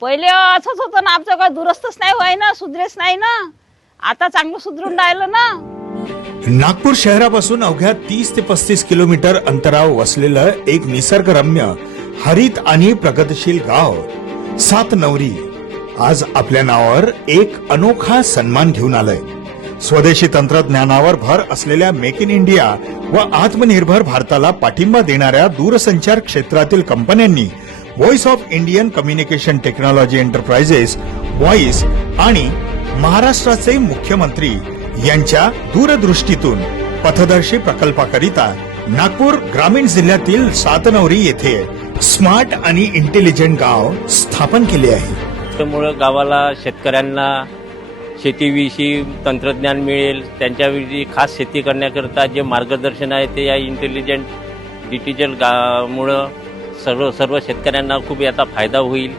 पहिले असंच होत ना आमचं काय दुरुस्तच नाही व्हाय ना सुधरेच नाही ना आता चांगलं सुधरून राहिलं ना नागपूर शहरापासून अवघ्या तीस ते पस्तीस किलोमीटर अंतरावर वसलेलं एक निसर्गरम्य हरित आणि प्रगतशील गाव सात नवरी आज आपल्या नावावर एक अनोखा सन्मान घेऊन आलंय स्वदेशी तंत्रज्ञानावर भर असलेल्या मेक इन इंडिया व आत्मनिर्भर भारताला पाठिंबा देणाऱ्या दूरसंचार क्षेत्रातील कंपन्यांनी voice of Indian communication technology enterprises voice आणि महाराष्ट्राचे मुख्यमंत्री यांच्या दूरदृष्टीतून पथदर्शी प्रकल्पाकरिता नागपूर ग्रामीण जिल्ह्यातील सातनवरी येथे स्मार्ट आणि इंटेलिजंट गाव स्थापन केले आहे त्यामुळे गावाला शेतकऱ्यांना शेतीविषयी तंत्रज्ञान मिळेल त्यांच्याविषयी खास शेती करण्याकरता जे मार्गदर्शन आहे ते या इंटेलिजंट डिजिटल गामुळं सर्व सर्व शेतकऱ्यांना खूप याचा फायदा होईल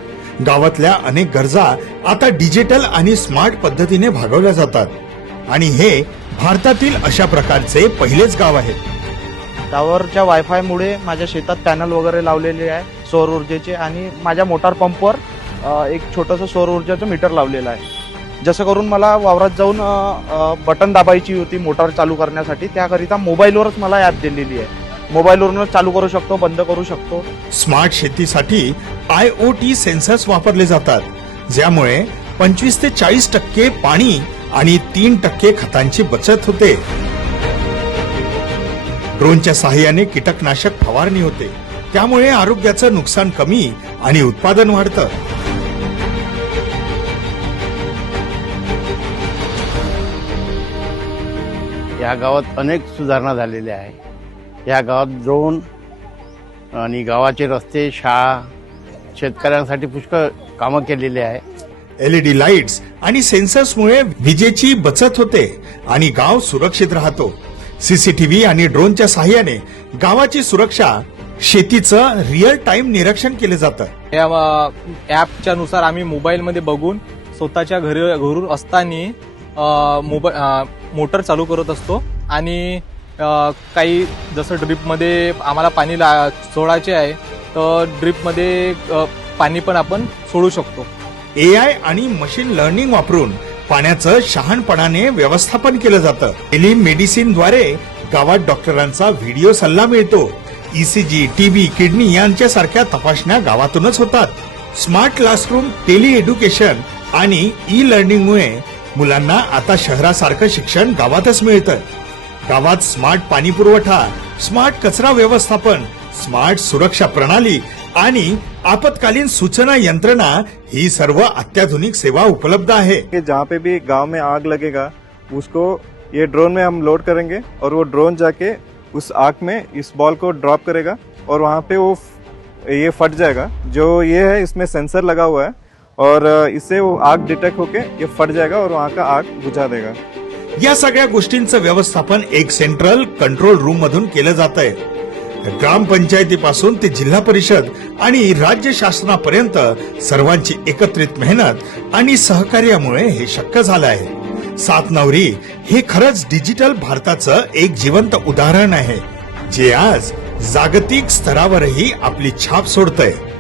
गावातल्या अनेक गरजा आता डिजिटल आणि स्मार्ट पद्धतीने भागवल्या जातात आणि हे भारतातील अशा प्रकारचे पहिलेच गाव आहे टावरच्या वायफाय मुळे माझ्या शेतात पॅनल वगैरे लावलेले आहे सौर ऊर्जेचे आणि माझ्या मोटार पंपवर एक छोटंसं सौर ऊर्जेचं मीटर लावलेलं आहे जसं करून मला वावरात जाऊन बटन दाबायची होती मोटार चालू करण्यासाठी त्याकरिता मोबाईलवरच मला ॲप दिलेली आहे मोबाईलवरून चालू करू शकतो बंद करू शकतो स्मार्ट शेतीसाठी आय ओ टी सेन्सर्स वापरले जातात ज्यामुळे पंचवीस ते चाळीस टक्के पाणी आणि तीन टक्के खतांची बचत होते ड्रोनच्या सहाय्याने कीटकनाशक फवारणी होते त्यामुळे आरोग्याचं नुकसान कमी आणि उत्पादन वाढतं या गावात अनेक सुधारणा झालेल्या आहेत या गावात जाऊन आणि गावाचे रस्ते शाळा शेतकऱ्यांसाठी पुष्कळ कामं केलेली आहे एलईडी लाईट्स आणि सेन्सर्समुळे विजेची बचत होते आणि गाव सुरक्षित राहतो सीसीटीव्ही आणि ड्रोनच्या सहाय्याने गावाची सुरक्षा शेतीचं रिअल टाइम निरीक्षण केलं जातं या ॲपच्या नुसार आम्ही मोबाईल मध्ये बघून स्वतःच्या घरी घरून असताना मोबाईल मोटर चालू करत असतो आणि काही जसं ड्रीपमध्ये आम्हाला पाणी ला सोडायचे आहे तर ड्रीपमध्ये पाणी पण आपण सोडू शकतो ए आय आणि मशीन लर्निंग वापरून पाण्याचं शहाणपणाने व्यवस्थापन केलं जातं मेडिसिन द्वारे गावात डॉक्टरांचा व्हिडिओ सल्ला मिळतो ईसीजी टीबी किडनी यांच्यासारख्या तपासण्या गावातूनच होतात स्मार्ट क्लासरूम टेली एड्युकेशन आणि ई लर्निंगमुळे मुलांना आता शहरासारखं शिक्षण गावातच मिळतं गावात स्मार्ट पाणी पुरवठा स्मार्ट कचरा व्यवस्थापन स्मार्ट सुरक्षा प्रणाली आणि आपत्कालीन सूचना यंत्रणा ही सर्व अत्याधुनिक सेवा उपलब्ध आहे जहाँ पे भी गांव में आग लगेगा उसको ये ड्रोन में हम लोड करेंगे और वो ड्रोन जाके उस आग में इस बॉल को ड्रॉप करेगा और वहाँ पे वो ये फट जाएगा जो ये है इसमें सेंसर लगा हुआ है और इससे वो आग डिटेक्ट होके ये फट जाएगा और वहाँ का आग बुझा देगा या सगळ्या गोष्टींचं व्यवस्थापन एक सेंट्रल कंट्रोल रूम मधून केलं जात आहे ग्रामपंचायतीपासून ते जिल्हा परिषद आणि राज्य शासनापर्यंत सर्वांची एकत्रित मेहनत आणि सहकार्यामुळे हे शक्य झालं आहे सात नवरी हे खरंच डिजिटल भारताचं एक जिवंत उदाहरण आहे जे आज जागतिक स्तरावरही आपली छाप आहे